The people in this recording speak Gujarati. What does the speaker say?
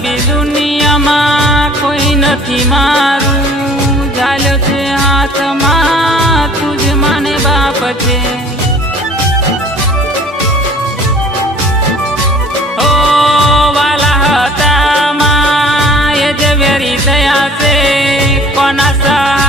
દુનિયામાં કોઈ નથી મારું. ચાલ્યો છે હાથમાં, તુજ મને બાપ છે. ઓ વાલા હતા જ વેરી દયા છે. કોના સહારે